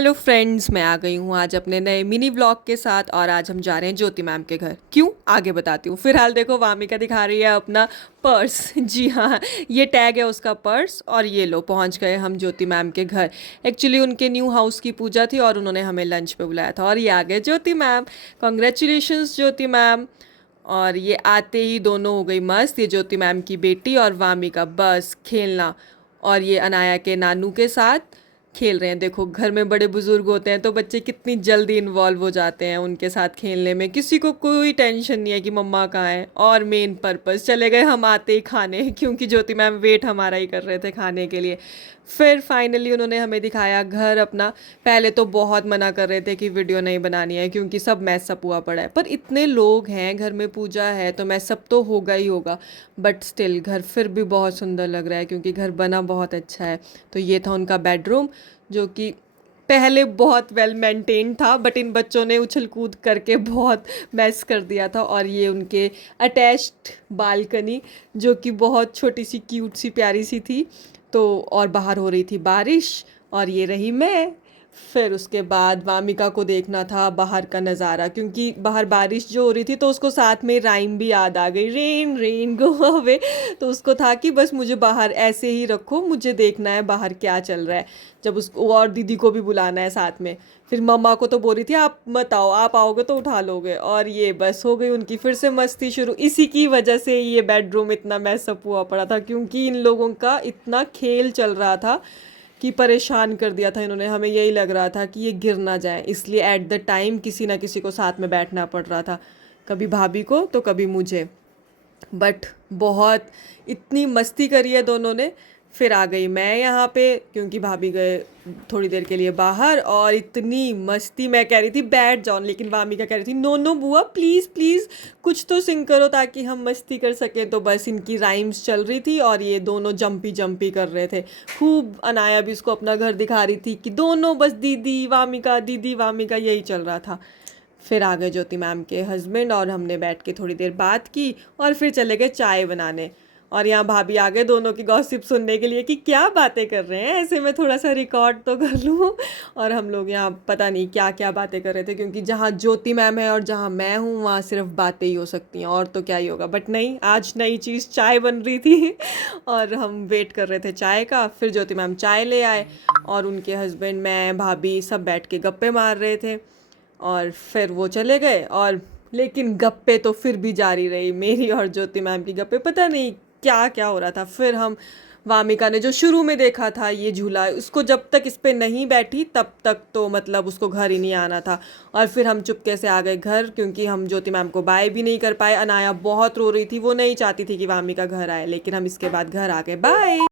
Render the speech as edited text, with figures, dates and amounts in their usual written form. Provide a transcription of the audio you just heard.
Hello friends, मैं आ गई हूँ आज अपने नए मिनी व्लॉग के साथ और आज हम जा रहे हैं ज्योति मैम के घर। क्यों, आगे बताती हूँ। फिलहाल देखो, वामिका दिखा रही है अपना पर्स। जी हाँ, ये टैग है उसका पर्स। और ये लो, पहुँच गए हम ज्योति मैम के घर। एक्चुअली उनके न्यू हाउस की पूजा थी और उन्होंने हमें लंच पे बुलाया था। और ये आ गए ज्योति मैम। कॉन्ग्रेचुलेशंस ज्योति मैम। और ये आते ही दोनों हो गई मस्त, ये ज्योति मैम की बेटी और वामिका बस खेलना। और ये अनाया के नानू के साथ खेल रहे हैं। देखो, घर में बड़े बुजुर्ग होते हैं तो बच्चे कितनी जल्दी इन्वॉल्व हो जाते हैं उनके साथ खेलने में। किसी को कोई टेंशन नहीं है कि मम्मा कहाँ है। और मेन पर्पस चले गए हम आते ही खाने, क्योंकि ज्योति मैम वेट हमारा ही कर रहे थे खाने के लिए। फिर फाइनली उन्होंने हमें दिखाया घर अपना। पहले तो बहुत मना कर रहे थे कि वीडियो नहीं बनानी है क्योंकि सब मैसअप हुआ पड़ा है, पर इतने लोग हैं, घर में पूजा है तो मैसअप तो होगा ही होगा। बट स्टिल घर फिर भी बहुत सुंदर लग रहा है क्योंकि घर बना बहुत अच्छा है। तो ये था उनका बेडरूम, जो कि पहले बहुत वेल मेंटेन था, बट इन बच्चों ने उछल कूद करके बहुत मैस कर दिया था। और ये उनके अटैच्ड बालकनी, जो कि बहुत छोटी सी क्यूट सी प्यारी सी थी। तो और बाहर हो रही थी बारिश, और ये रही मैं। फिर उसके बाद वामिका को देखना था बाहर का नज़ारा, क्योंकि बाहर बारिश जो हो रही थी तो उसको साथ में राइम भी याद आ गई, रेन रेन गो अवे। तो उसको था कि बस मुझे बाहर ऐसे ही रखो, मुझे देखना है बाहर क्या चल रहा है। जब उसको और दीदी को भी बुलाना है साथ में। फिर मम्मा को तो बोल रही थी आप मत आओ, आप आओगे तो उठा लोगे। और ये बस हो गई उनकी फिर से मस्ती शुरू। इसी की वजह से ये बेडरूम इतना मैसअप हुआ पड़ा था, क्योंकि इन लोगों का इतना खेल चल रहा था कि परेशान कर दिया था इन्होंने। हमें यही लग रहा था कि ये गिर ना जाए, इसलिए एट द टाइम किसी ना किसी को साथ में बैठना पड़ रहा था। कभी भाभी को तो कभी मुझे। बट बहुत इतनी मस्ती करी है दोनों ने। फिर आ गई मैं यहाँ पे, क्योंकि भाभी गए थोड़ी देर के लिए बाहर। और इतनी मस्ती, मैं कह रही थी बैठ जाओ, लेकिन वामिका कह रही थी नो नो बुआ प्लीज़ प्लीज़ कुछ तो सिंग करो ताकि हम मस्ती कर सकें। तो बस इनकी राइम्स चल रही थी और ये दोनों जंपी जंपी कर रहे थे खूब। अनाया भी इसको अपना घर दिखा रही थी कि दोनों बस दीदी वामिका यही चल रहा था। फिर आ गए ज्योति मैम के हस्बैंड और हमने बैठ के थोड़ी देर बात की और फिर चले गए चाय बनाने। और यहाँ भाभी आ गए दोनों की गॉसिप सुनने के लिए कि क्या बातें कर रहे हैं, ऐसे मैं थोड़ा सा रिकॉर्ड तो कर लूँ। और हम लोग यहाँ पता नहीं क्या क्या बातें कर रहे थे, क्योंकि जहाँ ज्योति मैम है और जहाँ मैं हूँ वहाँ सिर्फ बातें ही हो सकती हैं, और तो क्या ही होगा। बट नहीं, आज नई चीज़ चाय बन रही थी और हम वेट कर रहे थे चाय का। फिर ज्योति मैम चाय ले आए और उनके हस्बैंड, मैं, भाभी सब बैठ के गप्पे मार रहे थे। और फिर वो चले गए, और लेकिन गप्पे तो फिर भी जारी रही, मेरी और ज्योति मैम की गप्पे। पता नहीं क्या क्या हो रहा था। फिर हम, वामिका ने जो शुरू में देखा था ये झूला, उसको जब तक इस पे नहीं बैठी तब तक तो मतलब उसको घर ही नहीं आना था। और फिर हम चुपके से आ गए घर, क्योंकि हम ज्योति मैम को बाय भी नहीं कर पाए। अनाया बहुत रो रही थी, वो नहीं चाहती थी कि वामिका घर आए, लेकिन हम इसके बाद घर आ गए। बाय।